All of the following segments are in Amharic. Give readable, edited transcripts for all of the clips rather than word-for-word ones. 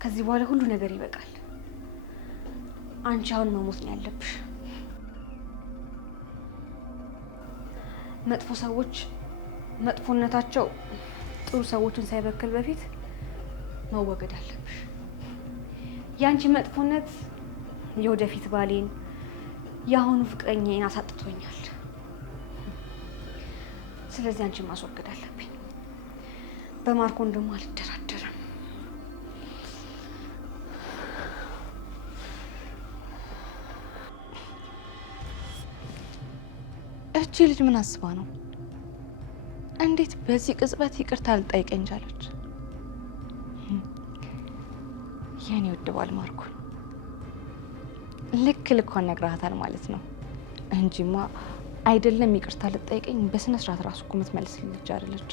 ከዚህ በኋላ ሁሉ ነገር ይበቃል። አንቺ አሁን መሞት ነው ያለብሽ። መጥፎ ሰዎች መጥፎነታቸው ጥሩ ሰዎችን ሳይበክል በፊት መወገድ አለብሽ። ያንቺ መጥፎነት የወደፊት ባሌን የአሁኑ ፍቅረኛዬን አሳጥቶኛል። ስለዚህ አንቺን ማስወገድ አለብኝ። በማርኮን ደግሞ አልደራደርም። እቺ ልጅ ምን አስባ ነው? እንዴት በዚህ ቅጽበት ይቅርታ ልጠይቀኝ ቻለች? የኔ ውድ ባል ማርኮን ልክ ልኳን ነግራታል ማለት ነው እንጂማ አይደለም ይቅርታ ልጠይቀኝ በስነ ስርዓት ራሱ እኮ የምትመልስልኝ ልጅ አይደለች።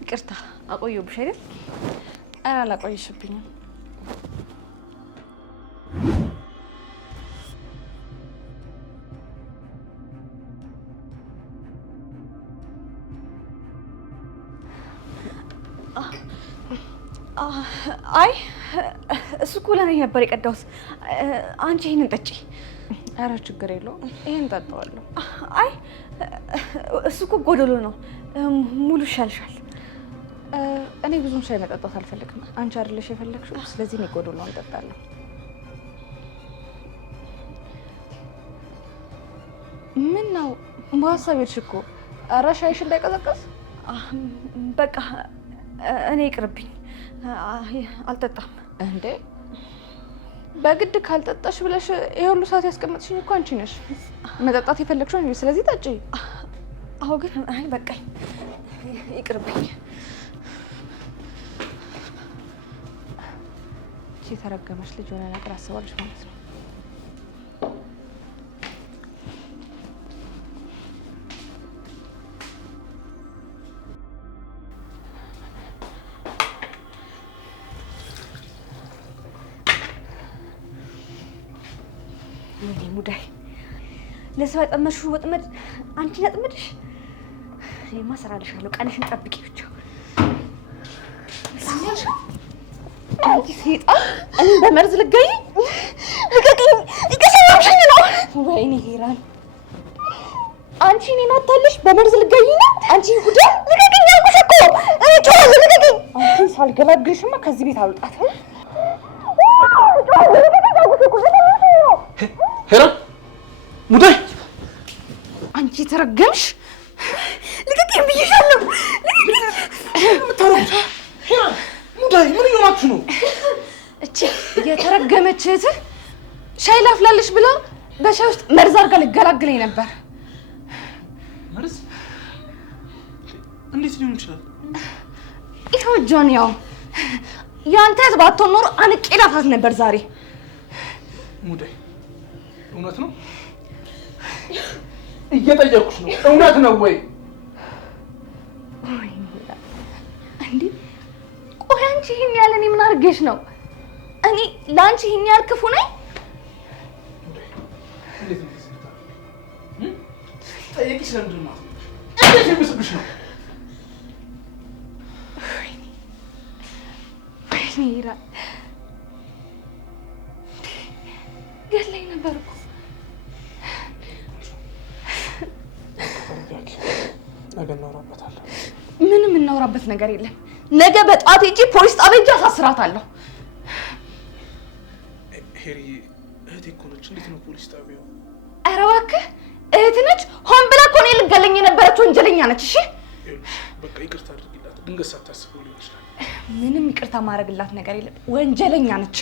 ይቅርታ አቆየሁብሽ አይደል? ኧረ አላቆየሽብኝም። አይ እሱ እኮ ለእኔ ነበር የቀዳሁት። አንቺ ይሄንን ጠጪ። ኧረ ችግር የለውም ይሄን ጠጣዋለሁ። አይ እሱ እኮ ጎደሎ ነው፣ ሙሉ ይሻልሻል። እኔ ብዙም ሻይ መጠጣት አልፈልግም። አንቺ አይደለሽ የፈለግሽው፣ ስለዚህ እኔ ጎደሎውን እንጠጣለሁ። ምን ነው በሀሳብ ሄድሽ እኮ። ኧረ ሻይሽ እንዳይቀዘቀዝ። በቃ እኔ ይቅርብኝ፣ አልጠጣም። እንዴ በግድ ካልጠጣሽ ብለሽ ይሄ ሁሉ ሰዓት ያስቀመጥሽኝ እኮ አንቺ ነሽ። መጠጣት የፈለግሽው ነው፣ ስለዚህ ጠጪ። አዎ ግን አይ በቃኝ፣ ይቅርብኝ። የተረገመች ልጅ የሆነ ነገር አስባለች ማለት ነው። ወይኔ ሙዳይ፣ ለሰው ያጠመድሽው ወጥመድ አንቺን ያጥምድሽ። እኔማ እሰራልሻለሁ፣ ቀንሽን ጠብቂ ብቻ። አንቺ ሴጣን፣ እኔ በመርዝ ልገይ? ልቀቂኝ! እየሰራሽኝ ነው። ወይኔ ሄራን፣ አንቺ እኔን አታለሽ በመርዝ ልገይ ነው? አንቺ ጉዳ! ልቀቂኝ አልኩሽ እኮ! ልቀቂኝ! ባልገላግልሽማ ከዚህ ቤት አልወጣት። ሄራን ሙዳይ አንቺ ተረገምሽ። ልቀቂኝ ብዬሻለሁ። ሄራን ሙዳይ ምን እየሆናችሁ ነው? እቺ የተረገመች እህትህ ሻይ ላፍላልሽ ብላ በሻይ ውስጥ መርዝ አድርጋ ልገላግለኝ ነበር። መርዝ? እንዴት ሊሆን ይችላል? ይኸው ጆን፣ ያው ያንተ እህት ባትሆን ኖሮ አንቄ ላፋት ነበር ዛሬ። ሙዳይ እውነት ነው? እየጠየኩሽ ነው፣ እውነት ነው ወይ? እንዴ ቆይ አንቺ ይሄን ያለ እኔ ምን አድርጌሽ ነው? እኔ ለአንቺ ይሄን ያህል ክፉ ነኝ? እንዴት ነው ጠየቂሽ? ለምንድን ነው እንዴት ይመስልሽ ነው? ወይኔ ሄራን ገለኝ ነበር እኮ። ነገ እናወራበታለን። ምንም እናወራበት ነገር የለም። ነገ በጠዋት ሂጂ ፖሊስ ጣቢያ ሂጅ አሳስራታለሁ። ሄሪ እህቴ እኮ ነች። እንዴት ነው ፖሊስ ጣቢያው? ኧረ እባክህ እህት ነች። ሆን ብላ እኮ እኔን ልትገለኝ የነበረች ወንጀለኛ ነች። እሺ በቃ ይቅርታ አድርጊላት። ድንገት ሳታስበው ሊሆን ይችላል። ምንም ይቅርታ ማድረግላት ነገር የለም። ወንጀለኛ ነች።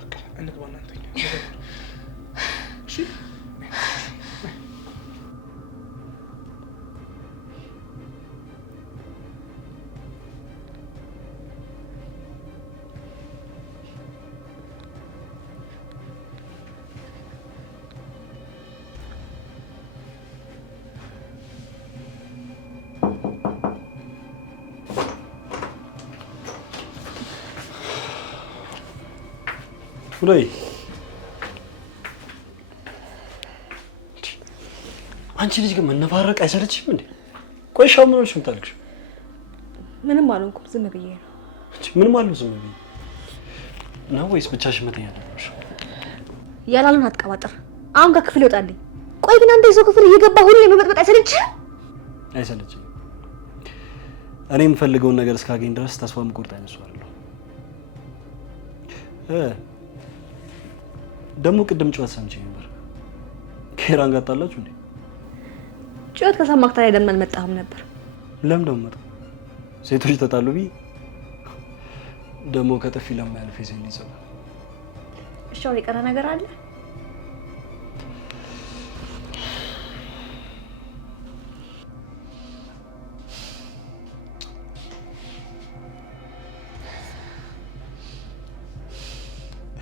በቃ እንግባና እንተኛ። እሺ ሙዳይ አንቺ ልጅ ግን መነፋረቅ አይሰለችም እንዴ? ቆይ ሻው ምን ሆነሽ የምታለቅሽው? ምንም አልሆንኩም፣ ዝም ብዬ ነው። ምን ማለት ነው ዝም ብዬ ነው? ወይስ ብቻሽን መተኛት አለብሽ? ያላሉን አትቀባጥር። አሁን ጋር ክፍል ይወጣልኝ። ቆይ ግን አንተ የሰው ክፍል እየገባ ሁሌ መበጥበጥ አይሰለችህም? አይሰለችም። እኔ የምፈልገውን ነገር እስካገኝ ድረስ ተስፋ መቁረጥ አይመስዋለሁ። ደግሞ ቅድም ጩኸት ሰምቼ ነበር። ከሄራን ጋር ጣላችሁ እንዴ? ጩኸት ከሰማክ ታዲያ ለምን አልመጣህም ነበር? ለምን ደሞ መጣ? ሴቶች ተጣሉ ቢ ደግሞ ከጥፊ ለማያልፍ ሴት ይዘው። እሺ አሁን የቀረ ነገር አለ?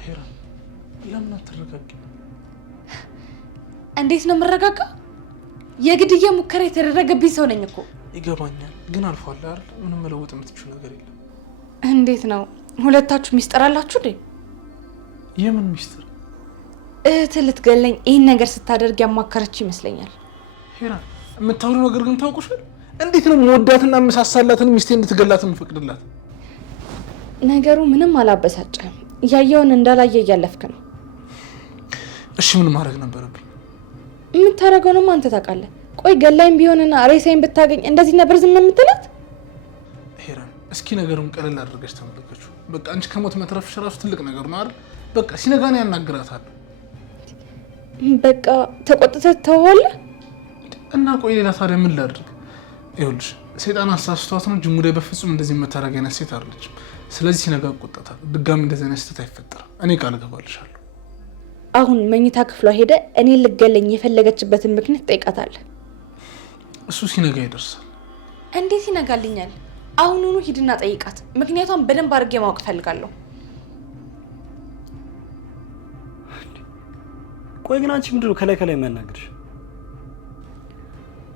ሄራን ለምን አትረጋጊም? እንዴት ነው የምረጋጋው? የግድያ ሙከራ የተደረገብኝ ሰው ነኝ እኮ። ይገባኛል፣ ግን አልፏል አይደል? ምንም መለወጥ የምትችይው ነገር የለም። እንዴት ነው? ሁለታችሁ ሚስጥር አላችሁ እንዴ? የምን ሚስጥር? እህትህ ልትገለኝ ይህን ነገር ስታደርግ ያማከረች ይመስለኛል። ሄራን የምታወሪው ነገር ግን ታውቁሻል? እንዴት ነው መወዳትና መሳሳላትን ሚስቴ እንድትገላት የምፈቅድላት? ነገሩ ምንም አላበሳጨም። ያየውን እንዳላየ እያለፍክ ነው። እሺ ምን ማድረግ ነበረብኝ? የምታደርገውንም አንተ ታውቃለህ። ቆይ ገላይም ቢሆንና ሬሳይን ብታገኝ እንደዚህ ነበር ዝም የምትላት? ሄራን እስኪ ነገሩን ቀለል አድርገሽ ተመልከችው። በቃ አንቺ ከሞት መትረፍሽ ራሱ ትልቅ ነገር ነው አይደል? በቃ ሲነጋኔ ያናግራታለሁ። በቃ ተቆጥተህ ተዋለህ እና ቆይ ሌላ ታዲያ ምን ላድርግ? ይኸውልሽ ሰይጣን አሳስቷት ነው እንጂ ሙዳይ በፍጹም እንደዚህ የምታደርግ አይነት ሴት አይደለችም። ስለዚህ ሲነጋ እቆጣታለሁ። ድጋሚ እንደዚህ አይነት ስህተት አይፈጠርም። እኔ ቃል እገባልሻለሁ። አሁን መኝታ ክፍሏ ሄደ እኔን ልገለኝ የፈለገችበትን ምክንያት ጠይቃታለህ። እሱ ሲነጋ ይደርሳል። እንዴት ይነጋልኛል? አሁኑኑ ሂድና ጠይቃት። ምክንያቷን በደንብ አድርጌ ማወቅ ፈልጋለሁ። ቆይ ግን አንቺ ምንድነው ከላይ ከላይ የሚያናግርሽ?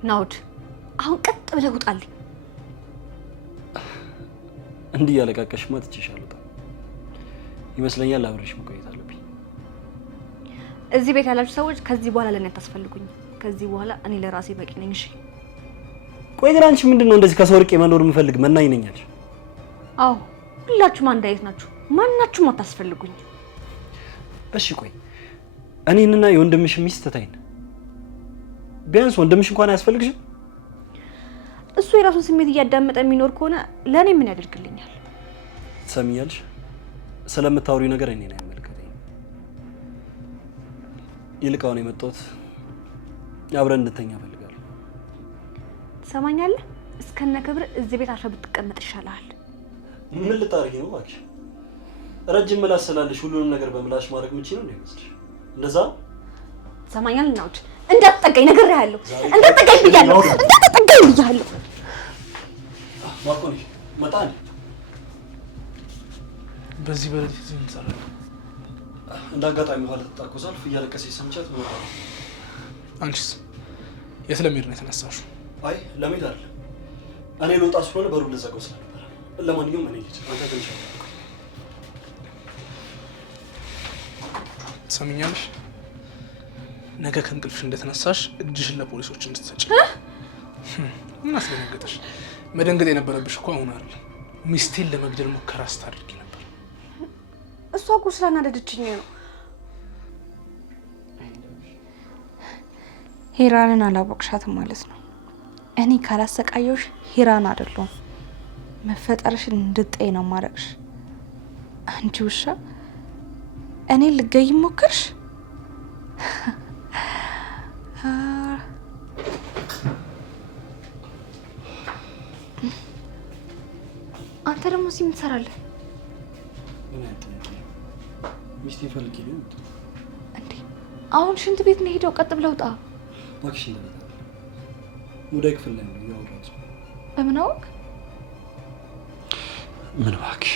ናውድ አሁን ቀጥ ብለህ ውጣልኝ። እንዲህ ያለቃቀሽማ ትችሻለሁ ይመስለኛል። አብረሽ መቆየት አለብኝ። እዚህ ቤት ያላችሁ ሰዎች ከዚህ በኋላ ለኔ አታስፈልጉኝ። ከዚህ በኋላ እኔ ለራሴ በቂ ነኝ። እሺ ቆይ ግን አንቺ ምንድነው እንደዚህ ከሰው ርቄ መኖር የምፈልግ መናኝ ነኝ አልሽ? አዎ ሁላችሁም አንድ አይነት ናችሁ። ማናችሁም አታስፈልጉኝ። እሺ ቆይ እኔንና የወንድምሽ ሚስት ተታይን። ቢያንስ ወንድምሽ እንኳን አያስፈልግሽም? እሱ የራሱን ስሜት እያዳመጠ የሚኖር ከሆነ ለኔ ምን ያደርግልኛል? ትሰሚኛለሽ? ስለምታወሪው ነገር እኔን አይመለከተኝም። ይልቅ አሁን የመጣሁት አብረን እንድተኛ እፈልጋለሁ። ትሰማኛለህ? እስከነ ክብር እዚህ ቤት አርፈህ ብትቀመጥ ይሻላል። ምን ልታረጊ ነው እባክሽ? ረጅም ምላስ ስላለሽ ሁሉንም ነገር በምላሽ ማድረግ ምን ይችላል ይመስልሽ? እንደዛ ትሰማኛለህ? ናውድ እንዳትጠጋኝ ነግሬሃለሁ። እንዳትጠጋኝ ብያለሁ። እንዳትጠጋኝ ብያለሁ። ማርኮኒ መጣን። በዚህ በሌሊት እዚህ እንሰራለን። እንደ አጋጣሚ ኋላ ተጣርኮ ሳልፍ እያለቀሰች ሰምቻት ነው። አንቺስ የት ለመሄድ ነው የተነሳሽው? አይ ለመሄድ አይደለም፣ እኔ ልወጣ ስለሆነ በሩን ልዘጋው ስለነበረ። ለማንኛውም እኔ ልጅ አንተ ትንሽ ትሰሚኛለሽ? ነገ ከእንቅልፍሽ እንደተነሳሽ እጅሽን ለፖሊሶች እንድትሰጪ። ምን አስደነገጠሽ? መደንገጥ የነበረብሽ እኮ አሁን አይደል፣ ሚስቴን ለመግደል ሙከራ ስታደርጊ ነበር። እሷ እኮ ስላናደደችኝ ነው። ሂራንን አላወቅሻትም ማለት ነው። እኔ ካላሰቃየሁሽ ሂራን አይደለሁም። መፈጠርሽን እንድጠይ ነው ማረግሽ። አንቺ ውሻ፣ እኔ ልገይ ሞከርሽ። አንተ ደግሞ እዚህ ምን ትሰራለህ? ምን አይነት ሚስቴ ፈልጌ ነው እንዴ? አሁን ሽንት ቤት ነው ሄደው፣ ቀጥ ብለው ውጣ እባክሽ። ሙዳይ ክፍል ላይ ነው ያወራሁት። በምን አወቅ? ምን እባክሽ፣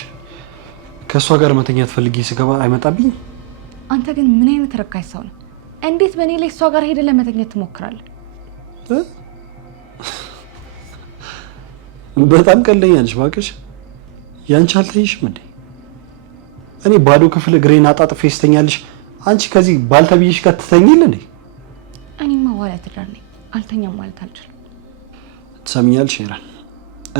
ከእሷ ጋር መተኛት ፈልጌ ስገባ አይመጣብኝ። አንተ ግን ምን አይነት ረካሽ ሰው ነው? እንዴት በእኔ ላይ እሷ ጋር ሄደ ለመተኛት ትሞክራለህ? በጣም ቀለኛ ነሽ እባክሽ። ያንቺ አልታይሽም እንዴ? እኔ ባዶ ክፍል እግሬን አጣጥፌ ስተኛልሽ፣ አንቺ ከዚህ ባልተብይሽ ጋር ትተኝል እንዴ? እኔማ ዋላ ትዳር ነኝ፣ አልተኛም ማለት አልችልም። ትሰሚኛለሽ ሄራን፣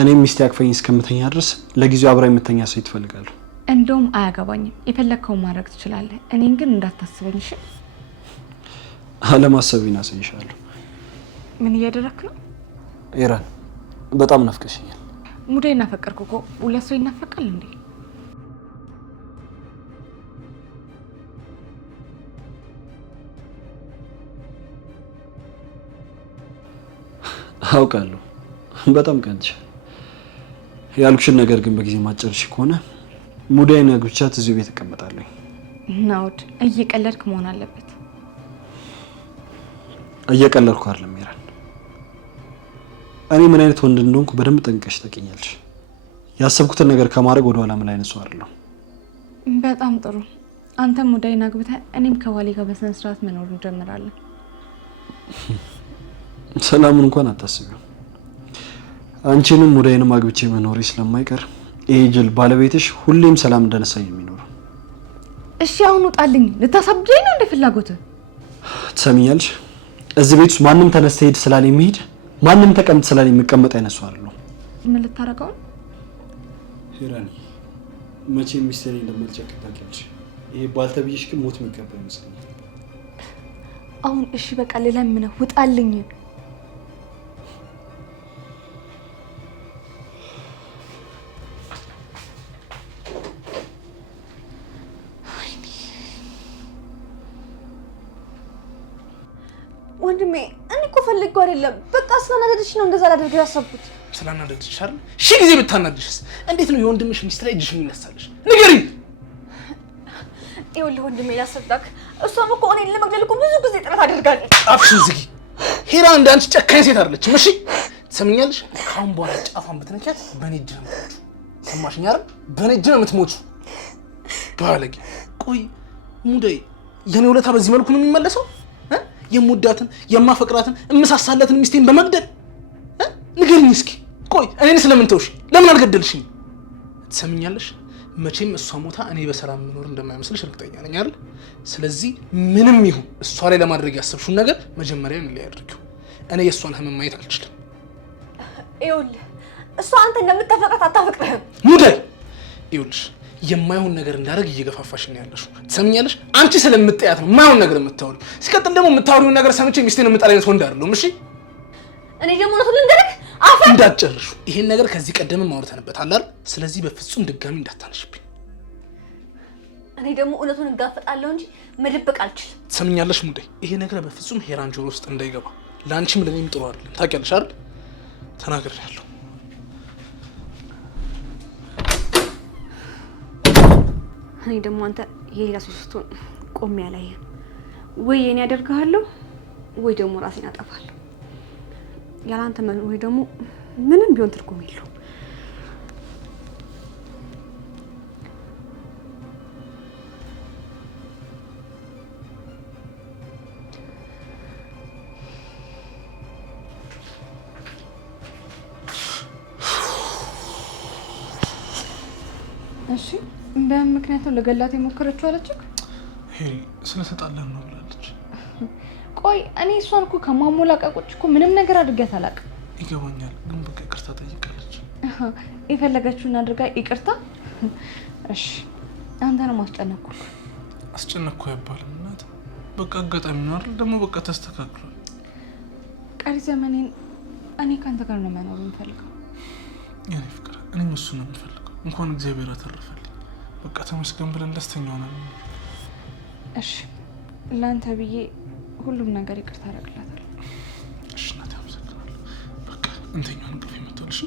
እኔም ሚስቴ አቅፈኝ እስከምተኛ ድረስ ለጊዜው አብራ የምተኛ ሰው ትፈልጋለሁ። እንደውም አያገባኝም፣ የፈለግከውን ማድረግ ትችላለህ። እኔን ግን እንዳታስበኝ እሺ? አለማሰቤን አሳይሻለሁ። ምን እያደረክ ነው? ሄራን፣ በጣም ናፍቀሽኛል። ሙዴ እናፈቀርኩ እኮ። ሁለት ሰው ይናፈቃል እንዴ? አውቃለሁ፣ በጣም ቀንቻለሁ። ያልኩሽን ነገር ግን በጊዜ ማጨርሽ ከሆነ ሙዳይን አግብቻት እዚሁ ቤት እቀመጣለሁ። ናውድ፣ እየቀለድክ መሆን አለበት። እየቀለድኩ አይደለም ሄራን። እኔ ምን አይነት ወንድ እንደሆንኩ በደንብ ጠንቅቀሽ ታውቂኛለሽ። ያሰብኩትን ነገር ከማድረግ ወደ ኋላ ምን አይነት ሰው አይደለሁ። በጣም ጥሩ። አንተም ሙዳይን አግብተህ እኔም ከዋሌ ጋር በስነ ስርዓት መኖር እንጀምራለን። ሰላሙን እንኳን አታስቢው። አንቺንም ሙዳይንም አግብቼ መኖሬ ስለማይቀር ይሄ ጅል ባለቤትሽ ሁሌም ሰላም እንደነሳኝ የሚኖረው። እሺ አሁን ውጣልኝ። ልታሳብደኝ ነው እንደ ፍላጎትህ? ትሰሚኛለሽ? እዚህ ቤት ውስጥ ማንም ተነስተ ሄድ ስላለ የሚሄድ ማንም ተቀምጥ ስላለ የሚቀመጥ አይነት ሰው አይደለሁም። ምን ልታረጋው? ሄራኒ፣ መቼም ሚስቴን እንደማልጨክን ታውቂያለሽ። ይሄ ባልተብይሽ ግን ሞት የሚገባ ይመስለኛል። አሁን እሺ በቃ ልለምነህ፣ ውጣልኝ። ወንድሜ፣ እኔ እኮ ፈልጌው አይደለም። በቃ ስላናደድሽ ነው እንደዛ ላደርገው ያሰብኩት። ስላናደድሽ አይደል? ሺህ ጊዜ ብታናድሽስ እንዴት ነው የወንድምሽ ሚስት ላይ እጅሽ የሚነሳልሽ? ንገሪኝ። ይኸውልህ ወንድሜ፣ ላስረዳክ። እሷም እኮ እኔን ለመግደል እኮ ብዙ ጊዜ ጥረት አድርጋለች። አፍሽን ዝጊ። ሄራ እንዳንቺ ጨካኝ ሴት አይደለችም። እሺ ትሰምኛለሽ? ካሁን በኋላ ጫፋን ብትነኪያት በእኔ እጅ ነው የምትሞቹ። ሰማሽኝ አይደል? በእኔ እጅ ነው የምትሞቹ። ባለጌ። ቆይ ሙዳይ፣ የኔ ውለታ በዚህ መልኩ ነው የሚመለሰው? የምወዳትን የማፈቅራትን እምሳሳለትን ሚስቴን በመግደል ንገሪኝ እስኪ። ቆይ እኔን ስለምን ተውሽ? ለምን አልገደልሽኝ? ትሰምኛለሽ? መቼም እሷ ሞታ እኔ በሰላም መኖር እንደማይመስልሽ እርግጠኛ ነኝ አይደል? ስለዚህ ምንም ይሁን እሷ ላይ ለማድረግ ያሰብሽውን ነገር መጀመሪያ ምን ላይ አድርጊው። እኔ የእሷን ህመም ማየት አልችልም። ይኸውልህ እሷ አንተ እንደምታፈቅራት አታፈቅርህም። ሙዳይ፣ ይኸውልሽ የማይሆን ነገር እንዳደርግ እየገፋፋሽ ነው ያለሽው። ትሰምኛለሽ? አንቺ ስለምትጠያት ነው የማይሆን ነገር የምታወሪው። ሲቀጥል ደግሞ የምታወሪውን ነገር ሰምቼ ሚስቴን የምጠላ አይነት ወንድ አይደለሁም። እሺ እኔ ደግሞ እውነቱን ልንገርህ፣ አዎ እንዳትጨርሹ። ይሄን ነገር ከዚህ ቀደም ማውርተንበታል አይደል? ስለዚህ በፍጹም ድጋሚ እንዳታነሽብኝ። እኔ ደግሞ እውነቱን እንጋፈጣለሁ እንጂ መደበቅ አልችልም። ትሰምኛለሽ ሙዳይ? ይሄ ነገር በፍጹም ሄራን ጆሮ ውስጥ እንዳይገባ። ለአንቺም ለኔም ጥሩ አይደለም። ታውቂያለሽ አይደል? ተናግሬያለሁ። እኔ ደግሞ አንተ የሌላ ሰው ስትሆን ቆሜ አላየህም። ወይ የኔ ያደርግሃለሁ ወይ ደግሞ ራሴን አጠፋለሁ። ያላንተ ወይ ደግሞ ምንም ቢሆን ትርጉም የለውም። እሺ በምን ምክንያት ነው ለገላት የሞከረችው አለችክ? ሄሪ ስለተጣላን ነው ብላለች። ቆይ እኔ እሷን እኮ ከማሞላቀቆች እኮ ምንም ነገር አድርጌያት አላውቅም። ይገባኛል፣ ግን በቃ ይቅርታ ጠይቃለች። የፈለገችውን አድርጋ ይቅርታ? እሺ አንተ ነው ማስጨነቅኩ። አስጨነቅኩ አይባልም እናት። በቃ አጋጣሚ ነው አይደል? ደግሞ በቃ ተስተካክሏል። ቀሪ ዘመኔን እኔ ካንተ ጋር ነው መኖር የምፈልገው። የኔ ፍቅር፣ እኔም እሱ ነው የምፈልገው። እንኳን እግዚአብሔር አተረፈልኝ። በቃ ተመስገን ብለን ደስተኛ ሆነን። እሺ ለአንተ ብዬ ሁሉም ነገር ይቅርታ አደርግላታለሁ። እሺ እናቴ አመሰግናለሁ። በቃ እንተኛው እንቅልፍ የመጣልሽ።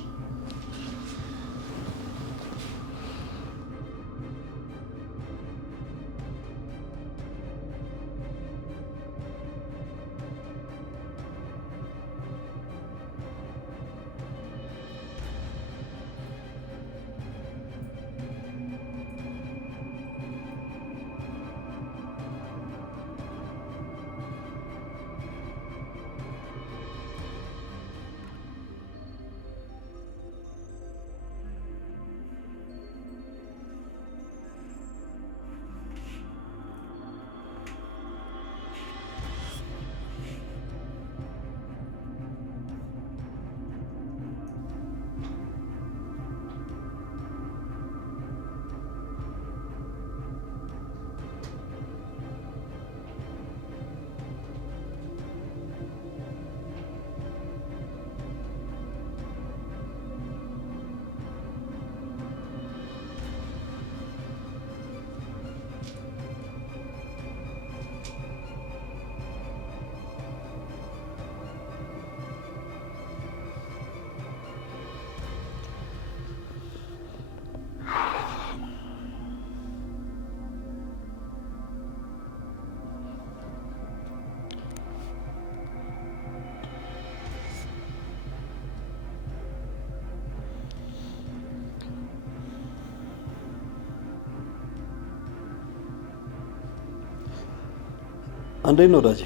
እንዴት ነው ወዳጄ?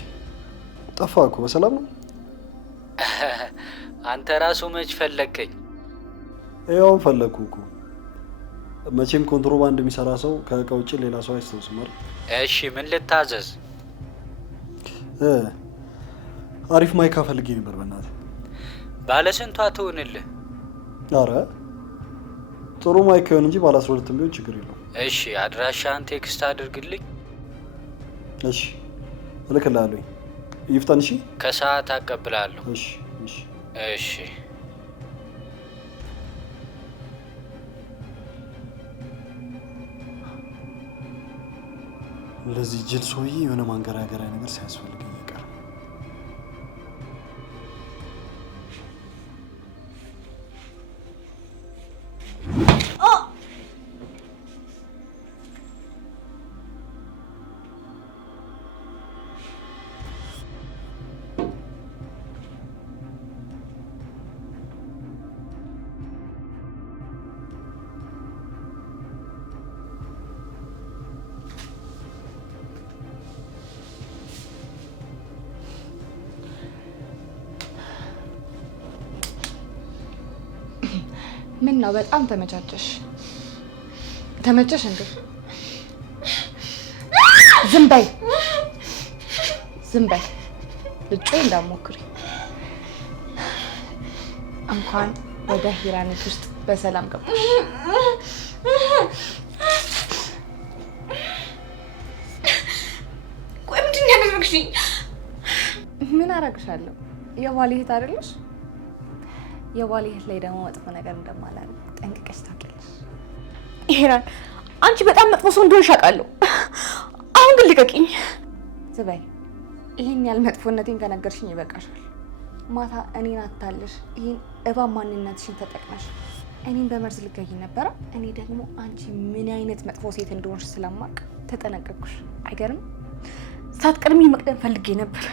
ጠፋ እኮ። በሰላም ነው? አንተ ራሱ መች ፈለግከኝ? ያው ፈለግኩ እኮ። መቼም ኮንትሮባንድ የሚሰራ ሰው ከእቃ ውጭ ሌላ ሰው አይስተውስም አይደል? እሺ ምን ልታዘዝ? አሪፍ ማይካ ፈልጌ ነበር በእናትህ። ባለ ስንቷ ትሆንልህ? አረ ጥሩ ማይካ ይሁን እንጂ ባለ 12 ቢሆን ችግር የለውም። እሺ አድራሻህን ቴክስት አድርግልኝ። እሺ እልክልሃለሁ። ይፍጠን። እሺ ከሰዓት አቀብላለሁ። እሺ እሺ እሺ። ለዚህ ጅል ሰውዬ የሆነ ማንገራገሪያ ነገር ሲያስፈልገኝ አይቀርም። ምን ነው በጣም ተመቻቸሽ? ተመቸሽ እንዴ? ዝም በይ ዝም በይ። ልጮይ እንዳትሞክሪ። እንኳን ወደ ሂራኒት ውስጥ በሰላም ገባሽ። ቆይ ምንድን ነው ያደረግሽኝ? ምን አደርግሻለሁ? የባሌ እህት አይደለሽ? የባሌ እህት ላይ ደግሞ መጥፎ ነገር እንደማላደርግ ጠንቅቀሽ ታውቂያለሽ። ሄራን አንቺ በጣም መጥፎ ሰው እንደሆንሽ አውቃለሁ። አሁን ግን ልቀቂኝ። ዝበይ ይህን ያህል መጥፎነቴን ከነገርሽኝ ይበቃሻል። ማታ እኔን አታለሽ ይህን እባብ ማንነትሽን ተጠቅመሽ እኔን በመርዝ ልገይ ነበረ። እኔ ደግሞ አንቺ ምን አይነት መጥፎ ሴት እንደሆንሽ ስለማቅ ተጠነቀቅኩሽ። አይገርም? ሳትቀድሚ መቅደም ፈልጌ ነበር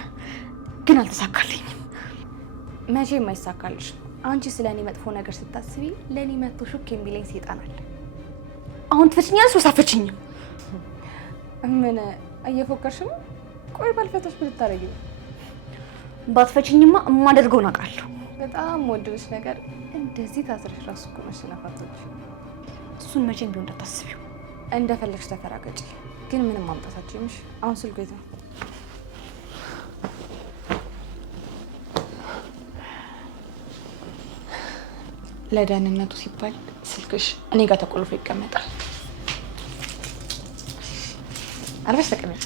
ግን አልተሳካልኝም። መቼም አይሳካልሽ። አንቺ ስለ እኔ መጥፎ ነገር ስታስቢ ለእኔ መጥቶ ሹክ የሚለኝ ሴጣን አለ። አሁን ትፈችኛለሽ ወይስ አትፈችኝም? ምን እየፎከርሽ ነው? ቆይ ባልፈታሽ ምን ልታረጊ ነው? ባትፈችኝማ የማደርገውን አውቃለሁ። በጣም ወድልሽ ነገር እንደዚህ ታስረሽ ራሱ እኮ ነሽ ነፋቶች። እሱን መቼም ቢሆን እንዳታስቢው። እንደፈለግሽ ተፈራገጪ፣ ግን ምንም ማምጣታችሁ ይምሽ። አሁን ስልኩ የት ነው? ለደህንነቱ ሲባል ስልክሽ እኔ ጋር ተቆልፎ ይቀመጣል። አርፈሽ ተቀመጪ።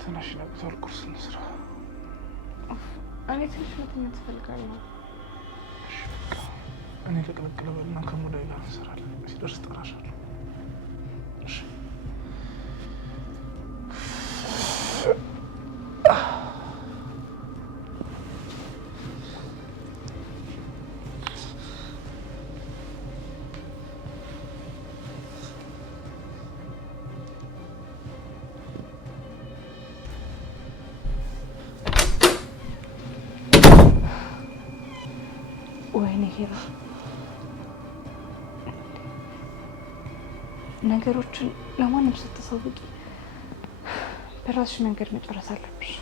ትንሽ ነቅቷል። ቁርስ እንስራ። እኔ ትንሽ መተኛት እፈልጋለሁ። እኔ ልቅልቅ ልበልና ከሙዳይ ጋር እንሰራለን። ሲደርስ እጠራሻለሁ። እሺ ወይኔ ሄራ፣ ነገሮችን ለማንም ስትሰውቂ በራስሽ መንገድ መጨረስ አለብሽ።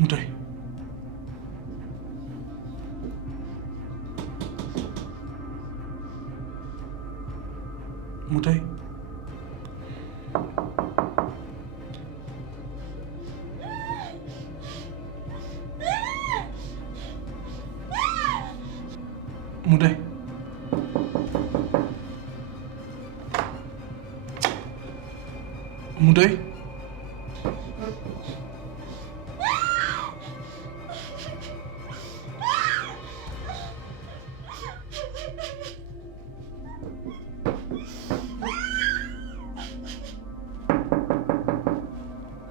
ሙዳይ ሙዳይ ሙዳይ ሙዳይ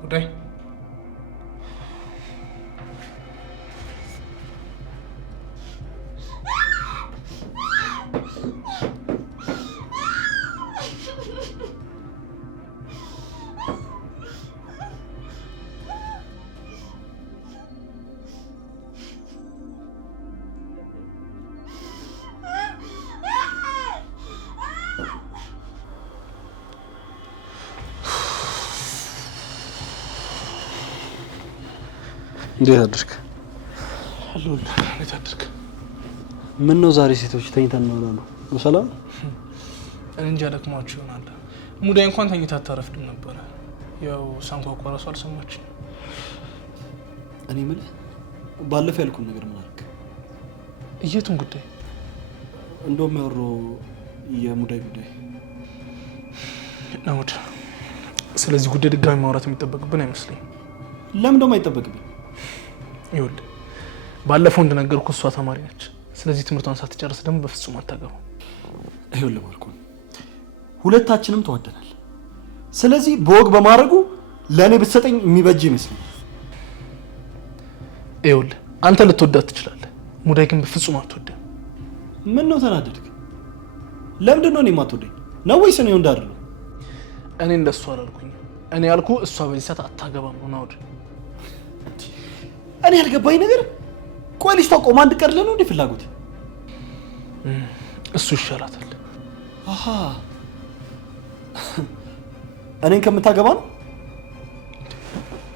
ሙዳይ እንዴት አድርክ? አለሁልህ። እንዴት አድርክ? ምን ነው ዛሬ ሴቶች ተኝተን ነው ነው? ሰላም እንጃ ደክሟችሁ ይሆናል። ሙዳይ እንኳን ተኝታ አታረፍድም ነበረ። ያው ሳንኳኳ እራሱ አልሰማችም። እኔ የምልህ ባለፈው ያልኩን ነገር ምን አደረክ? የቱን ጉዳይ? እንደውም ያወራው የሙዳይ ጉዳይ ናውድ። ስለዚህ ጉዳይ ድጋሚ ማውራት የሚጠበቅብን አይመስለኝም። ለምን ደግሞ አይጠበቅብኝ? ይኸውልህ ባለፈው እንደነገርኩህ እሷ ተማሪ ነች። ስለዚህ ትምህርቷን ሳትጨርስ ደግሞ በፍጹም አታገባም። ይኸውልህ ማርኮን፣ ሁለታችንም ተዋደናል። ስለዚህ በወግ በማድረጉ ለእኔ ብትሰጠኝ የሚበጅ ይመስለኛል። ይኸውልህ አንተ ልትወዳት ትችላለህ፣ ሙዳይ ግን በፍጹም አትወደም። ምን ነው ተናደድክ? ለምንድን ነው እኔ የማትወደኝ ነው ወይስ እኔ እንዳደረው? እኔ እንደሱ አላልኩኝ። እኔ ያልኩ እሷ በዚህ ሰዓት አታገባም ነው ናውድ። እኔ ያልገባኝ ነገር ቆይ ልጅቷ ቆማ እንድቀርልህ ነው እንዴ ፍላጎት? እሱ ይሻላታል። አሃ እኔን ከምታገባ ነው?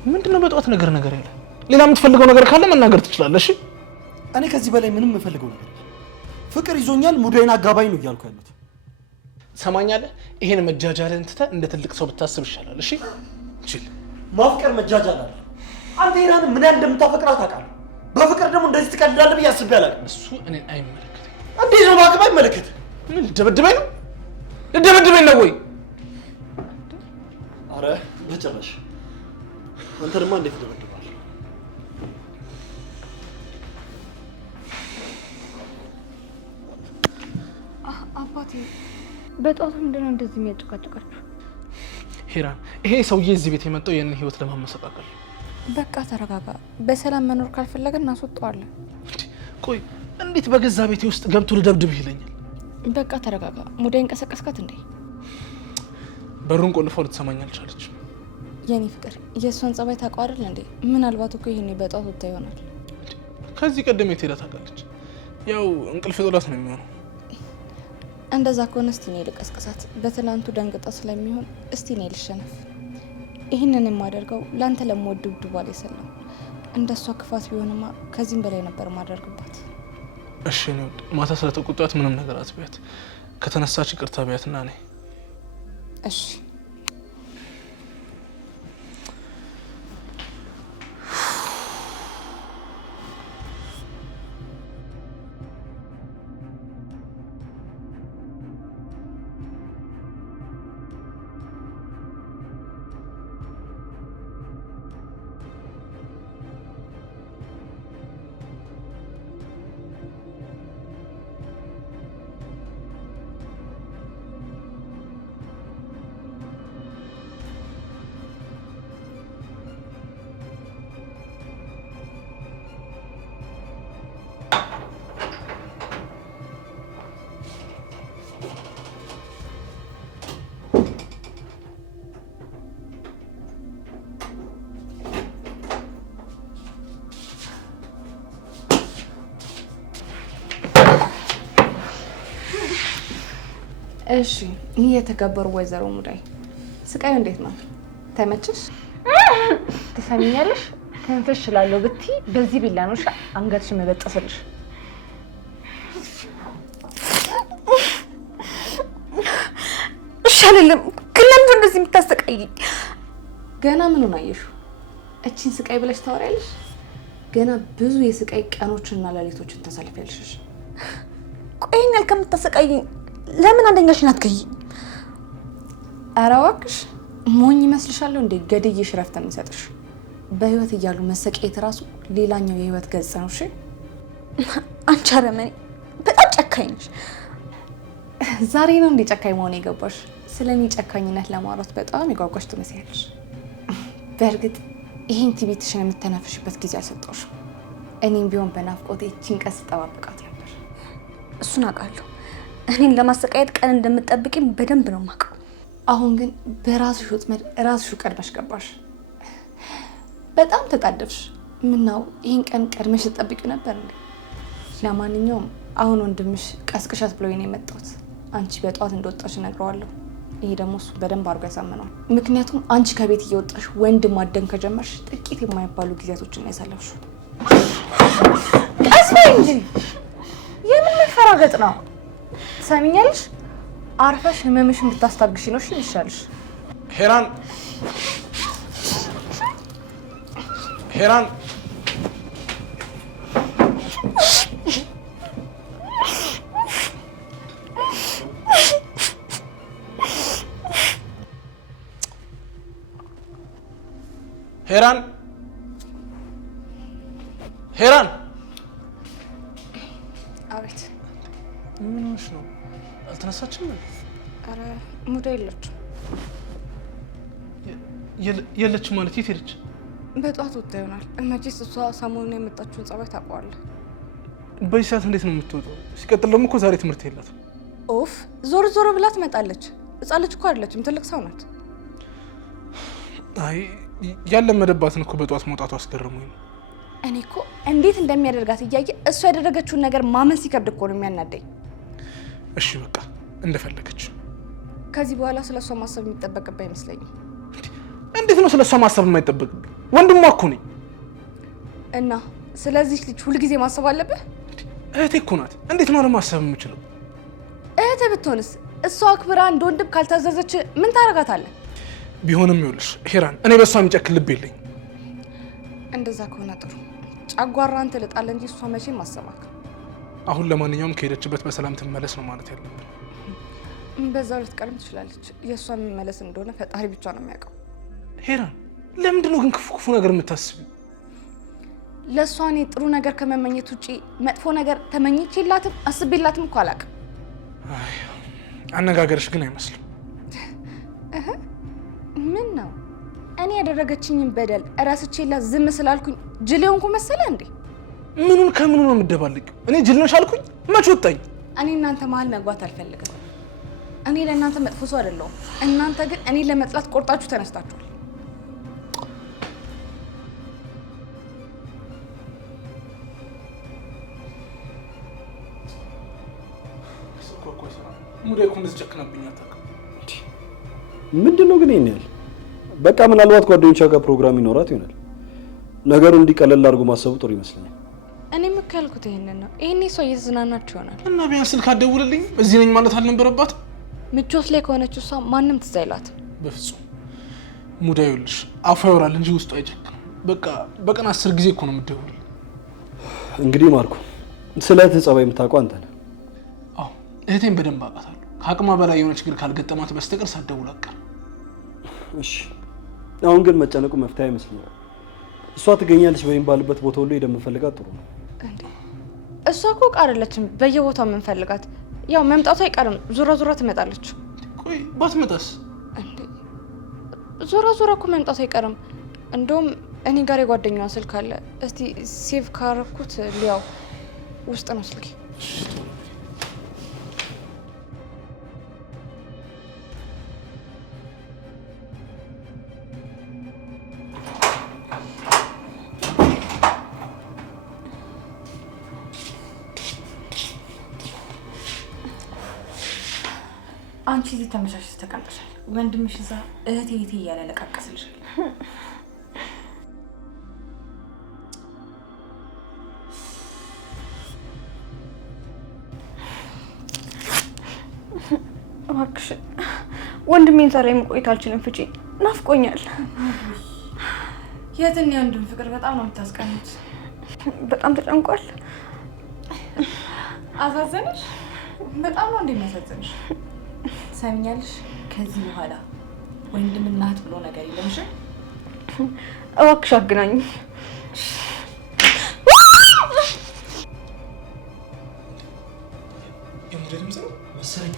ምንድነው በጠዋት ነገር ያለ? ሌላ የምትፈልገው ነገር ካለ መናገር ትችላለህ። እሺ እኔ ከዚህ በላይ ምንም የምፈልገው ነገር የለም። ፍቅር ይዞኛል፣ ሙዳይን አጋባኝ ነው እያልኩ ያሉት። ሰማኛለህ? ይሄን መጃጃልን ትተህ እንደ ትልቅ ሰው ብታስብ ይሻላል። እሺ ችል ማፍቀር መጃጃል አለ። አንተ ሄራን ምን ያህል እንደምታፈቅራት ታውቃለህ። በፍቅር ደግሞ እንደዚህ ትቀልዳለህ ብዬ አስቤ አላውቅም። እሱ እኔን አይመለከተኝም። እንዴት ነው ማቅባ አይመለከትህ? ምን ልደበድበኝ ነው? ልደበድበኝ ነው ወይ? አረ በጭራሽ። አንተ ድማ እንዴት ትደበድባለህ? አባቴ በጠዋቱ ምንድነው እንደዚህ የሚያጨቃጭቃችሁ? ሄራን ይሄ ሰውዬ እዚህ ቤት የመጣው የኔን ህይወት ለማመሰቃቀል። በቃ ተረጋጋ። በሰላም መኖር ካልፈለገን እናስወጣዋለን። ቆይ እንዴት በገዛ ቤቴ ውስጥ ገብቶ ልደብድብህ ይለኛል? በቃ ተረጋጋ። ሙዳይን ቀሰቀስካት እንዴ? በሩን ቆልፈው ልትሰማኝ አልቻለችም። የኔ ፍቅር የእሷን ጸባይ ታውቀው አይደል እንዴ? ምናልባት እኮ ይሄኔ በጠዋት ወጥታ ይሆናል። ከዚህ ቀደም የት ሄዳ ታውቃለች? ያው እንቅልፍ ጥላት ነው የሚሆነው። እንደዛ ከሆነ እስቲ እኔ ልቀስቅሳት። በትላንቱ ደንግጣ ስለሚሆን እስቲ እኔ ልሸነፍ። ይህንን የማደርገው ለአንተ ለምወደው ዱባሌ ሰላም። እንደሷ ክፋት ቢሆንማ ከዚህም በላይ ነበር ማደርግባት። እሺ ነው ማታ ስለተቆጣት ምንም ነገር አትበያት። ከተነሳች ይቅርታ ቢያትና ነኝ። እሺ እሺ ይሄ የተከበሩ ወይዘሮ ሙዳይ ስቃዩ እንዴት ነው? ተመችሽ? ትሰሚኛለሽ? ተንፈሽ እላለሁ ብትይ በዚህ ቢላ ነው አንገትሽ መበጠስልሽ። እሺ አይደለም ግን ለምንድን እንደዚህ የምታሰቃይኝ? ገና ምኑን አየሽው? እቺን ስቃይ ብለሽ ታወሪያለሽ? ገና ብዙ የስቃይ ቀኖችና ሌሊቶችን ታሳልፊያለሽ። ቆይኛል ከምታሰቃይኝ ለምን አንደኛሽን አትገይኝ? ኧረ እባክሽ ሞኝ ይመስልሻለሁ እንዴ? ገድዬሽ ረፍት የምሰጥሽ። በህይወት እያሉ መሰቃየት ራሱ ሌላኛው የህይወት ገጽ ነው። እሺ አንቺ አረመኔ በጣም ጨካኝ ነሽ። ዛሬ ነው እንዴ ጨካኝ መሆን የገባሽ? ስለኔ ጨካኝነት ለማውራት በጣም የጓጓሽ ትመስያለሽ። በእርግጥ ይሄን ትዕቢትሽን የምትተነፍሽበት ጊዜ አልሰጠሁሽም። እኔም ቢሆን በናፍቆት ይህችን ቀን ስጠባበቃት ነበር። እሱን አውቃለሁ። እኔን ለማሰቃየት ቀን እንደምትጠብቂኝ በደንብ ነው የማውቀው። አሁን ግን በራስሽ ወጥመድ ራስሽ ቀድመሽ ገባሽ። በጣም ተጣደፍሽ። ምነው ይህን ቀን ቀድመሽ ትጠብቂው ነበር እንዴ? ለማንኛውም አሁን ወንድምሽ ቀስቅሻት ብሎኝ ነው የመጣሁት። አንቺ በጠዋት እንደወጣሽ እነግረዋለሁ። ይሄ ደግሞ እሱ በደንብ አድርጎ ያሳምነዋል። ምክንያቱም አንቺ ከቤት እየወጣሽ ወንድ ማደን ከጀመርሽ ጥቂት የማይባሉ ጊዜያቶችን ያሳለፍሽው። ቀስ በይ እንጂ የምን መፈራገጥ ነው? ትሰሚኛለሽ? አርፈሽ ህመምሽን ብታስታግሺ ነው ይሻልሽ። ሄራን ሄራን ሄራን ሄራን አቤት። ምን ሆነሽ ነው? አልተነሳችም? ኧረ ሙዳ የለችም። የለችም ማለት የት ሄደች? በጧት ወጣ ይሆናል። መቼስ እሷ ሰሞኑን የመጣችውን ጸባይ ታውቀዋለህ። በዚህ ሰዓት እንዴት ነው የምትወጣው? ሲቀጥል ደግሞ እኮ ዛሬ ትምህርት የላትም። ኦፍ ዞር ዞር ብላ ትመጣለች። ሕፃን ልጅ እኮ አይደለችም፣ ትልቅ ሰው ናት። አይ ያለመደባትን እኮ በጧት መውጣቱ አስገርሞኝ ነው። እኔ እኮ እንዴት እንደሚያደርጋት እያየ እሷ ያደረገችውን ነገር ማመን ሲከብድ እኮ ነው የሚያናደኝ። እሺ በቃ እንደፈለገች። ከዚህ በኋላ ስለ እሷ ማሰብ የሚጠበቅብህ አይመስለኝም። እንዴት ነው ስለ እሷ ማሰብ የማይጠበቅብኝ? ወንድሟ እኮ ነኝ። እና ስለዚህ ልጅ ሁልጊዜ ማሰብ አለብህ? እህቴ እኮ ናት። እንዴት ነው ለማሰብ የምችለው? እህትህ ብትሆንስ እሷ አክብራ እንደ ወንድም ካልታዘዘች ምን ታደርጋታለህ? ቢሆንም ይኸውልሽ ሄራን፣ እኔ በእሷ የሚጨክል ልብ የለኝም። እንደዛ ከሆነ ጥሩ። ጨጓራን ትልጣለህ እንጂ እሷ መቼም አሰማክ። አሁን ለማንኛውም ከሄደችበት በሰላም ትመለስ ነው ማለት ያለብን። በዛው ልትቀርም ትችላለች። የእሷ መመለስ እንደሆነ ፈጣሪ ብቻ ነው የሚያውቀው። ሄራን፣ ለምንድን ነው ግን ክፉ ክፉ ነገር የምታስቢው? ለእሷ እኔ ጥሩ ነገር ከመመኘት ውጪ መጥፎ ነገር ተመኝቼላትም አስቤላትም እኮ አላውቅም። አነጋገርሽ ግን አይመስልም። ምን ነው እኔ ያደረገችኝን በደል እረስቼላት ዝም ስላልኩኝ ጅል ሆንኩ መሰለ እንዴ? ምኑን ከምኑ ነው የምደባልቂው? እኔ ጅል ነሽ አልኩኝ? መች ወጣኝ? እኔ እናንተ መሀል መግባት አልፈልግም። እኔ ለእናንተ መጥፎ ሰው አይደለሁም። እናንተ ግን እኔ ለመጥላት ቆርጣችሁ ተነስታችኋል። ሙዳይ እኮ እንደዚህ ጨክናብኝ አታውቅም። ምንድን ነው ግን ይሄን ያህል? በቃ ምናልባት ጓደኞቿ ጋር ፕሮግራም ይኖራት ይሆናል። ነገሩ እንዲቀለል አድርጎ ማሰቡ ጥሩ ይመስለኛል። እኔም እኮ ያልኩት ይሄንን ነው። ይሄኔ እሷ እየተዝናናች ይሆናል። እና ቢያንስ ስልክ አትደውልልኝ? እዚህ ነኝ ማለት አልነበረባትም? ምቾት ላይ ከሆነች እሷ ማንም ትዝ አይላትም። በፍጹም ሙዳይ፣ ይኸውልሽ አፏ ያወራል እንጂ ውስጡ አይጨክንም። በቃ በቀን 10 ጊዜ እኮ ነው የምትደውልልኝ። እንግዲህ ማርኮ ስለ እህትህ ጸባይ የምታውቀው አንተ ነህ። አዎ እህቴን በደንብ አውቃታለሁ። ከአቅሟ በላይ የሆነ ችግር ካልገጠማት በስተቀር ሳትደውል አትቀርም። እሺ አሁን ግን መጨነቁ መፍትሄ አይመስለኝም። እሷ ትገኛለች በሚባልበት ቦታ ሁሉ ሄደን የምንፈልጋት ጥሩ ነው። እሷ እኮ ዕቃ አይደለችም በየቦታው የምንፈልጋት። ያው መምጣቱ አይቀርም፣ ዙራ ዙራ ትመጣለች። ቆይ ባትመጣስ? ዙራ ዙራ እኮ መምጣቱ አይቀርም። እንደውም እኔ ጋር የጓደኛዋ ስልክ አለ። እስቲ ሴቭ ካረኩት ሊያው ውስጥ ነው ስልኬ። አንቺ እዚህ ተመቻችተሽ ተቀምጠሻል። ወንድምሽ እዛ እህቴ እህቴ እያለ ለቃቀስልሻል። እባክሽ ወንድሜን ዛሬ መቆየት አልችልም። ፍጪ ናፍቆኛል። የትና የወንድም ፍቅር በጣም ነው የምታስቀኑት። በጣም ተጨንቋል። አሳዘንሽ? በጣም ነው እንደሚያሳዝንሽ። ሰሚኛልሽ? ከዚህ በኋላ ወንድምና እህት ብሎ ነገር የለምሽ። እባክሽ አገናኝ። የሙዳይ ድምፅ ነው መሰለኝ።